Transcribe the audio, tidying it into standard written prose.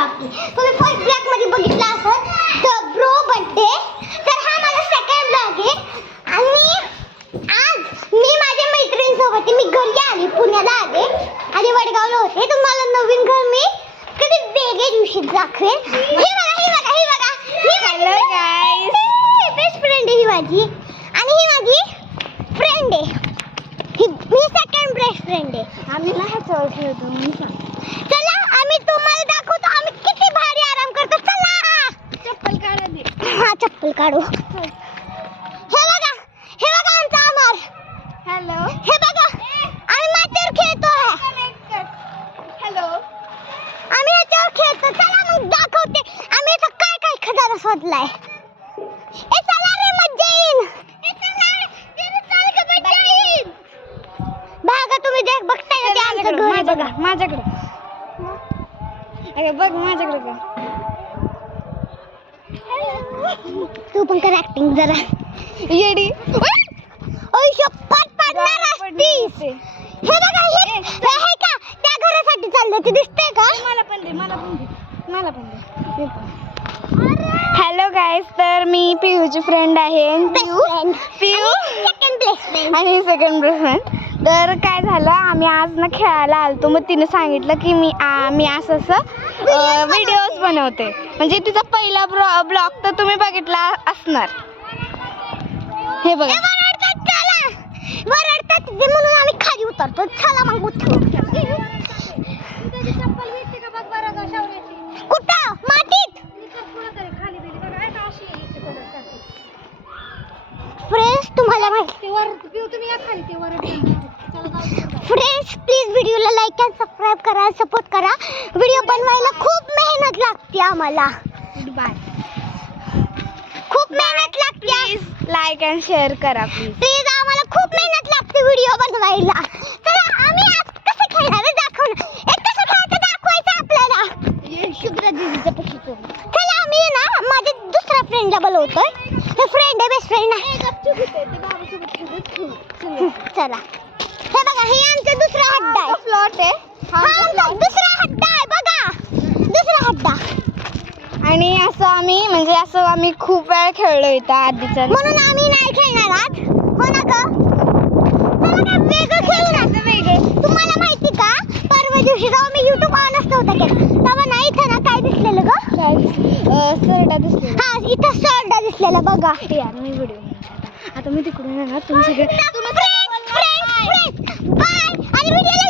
Blog. तुम्ही first blog मध्ये बघितला असेल तर ब्रो बर्थडे. तर हा माझा सेकंड ब्लॉग आहे आणि आज मी माझ्या मैत्रिणींसोबत मी घरी आली, पुण्याला आले आणि वडगावला होते. तुम्हाला नवीन घर मी कधी वेगळ्या दिवशी दाखवेन. हे बघा हे बघा हे बघा. हॅलो गाईस, बेस्ट फ्रेंड आहे ही माझी आणि ही माझी फ्रेंड आहे. मी सेकंड बेस्ट फ्रेंड आहे. आम्ही ना ह्याच्यावर खेळतो. चला आम्ही तुम्हाला दाखवतो आम्ही किती भारी आराम करतो. चला चप्पल काढा दे. हा चप्पल काढू. हे बघा आमचा अमर. हॅलो. हे बघा आम्ही मातीवर खेळतो. हॅलो. आम्ही ह्याच्यावर खेळतो. चला मग दाखवते आम्ही इथं काय काय खजाना शोधलाय. ए चला रे मज्जा येईन. बघा तुम्ही देख बघताय ना ते आमचं घर आहे. बघा माझ्याकडे. अरे बघ माझ्याकडे का. तू पण कर ऍक्टिंग जरा. येडी. ओय शपथ पडणार असतीस. हे बघा हे आहे का त्या घरासाठी चालले ते दिसतंय का. मला पण दे. हॅलो गाईस, तर मी पियूची फ्रेंड आहे. पियू सेकंड बेस्ट फ्रेंड आणि सेकंड बेस्ट फ्रेंड. तर काय झालं, आम्ही आज ना खेळायला आलतो. मग तिने सांगितलं की मी असं व्हिडिओज बनवते. म्हणजे तिचा पहिला ब्लॉग तर तुम्ही बघितला असणार. हे बघा वरडतात म्हणून आम्ही खाली उतरतो. चला मग कुठं मातीत. फ्रेंड्स तुम्हाला माहिती फ्रेंड्स प्लीज व्हिडिओला लाईक आणि सबस्क्राईब करा, सपोर्ट करा. व्हिडिओ बनवायला खूप मेहनत लागते आम्हाला. बाय. खूप मेहनत लागते. प्लीज लाईक अँड शेअर करा प्लीज आम्हाला खूप मेहनत लागते व्हिडिओ बनवायला. चला आम्ही आज कसं खेळणार आहे दाखवणार. एक कसं खेळायचं दाखवायचं आपल्याला. शुभ्रा दीदीच्या पशी चला आम्ही ना माझ्या दुसऱ्या फ्रेंडला बोलवतोय. ते फ्रेंड आहे बेस्ट फ्रेंड आहे. चला हे बघा हे आमचा दुसरा हड्डा आहे. फ्लॉट आहे. हा दुसरा हड्डा आहे बघा. दुसरा हड्डा. आणि असं आम्ही खूप वेळ खेळलो इथं आधीचं. म्हणून आम्ही नाही खेळणार आज. हो ना ग. चला काय वेगळं खेळू ना. तुम्हाला माहिती का परवा दिवशी जेव्हा मी युट्यूब ऑनच नव्हता केला तेव्हा ना इथं ना काय दिसलेलं ग. सरडा दिसलेला. हा इथं सरडा दिसलेला बघा. यार मी व्हिडिओ आता मी तिकडून येणार. तुम्ही सगळे बाय आणि व्हिडिओला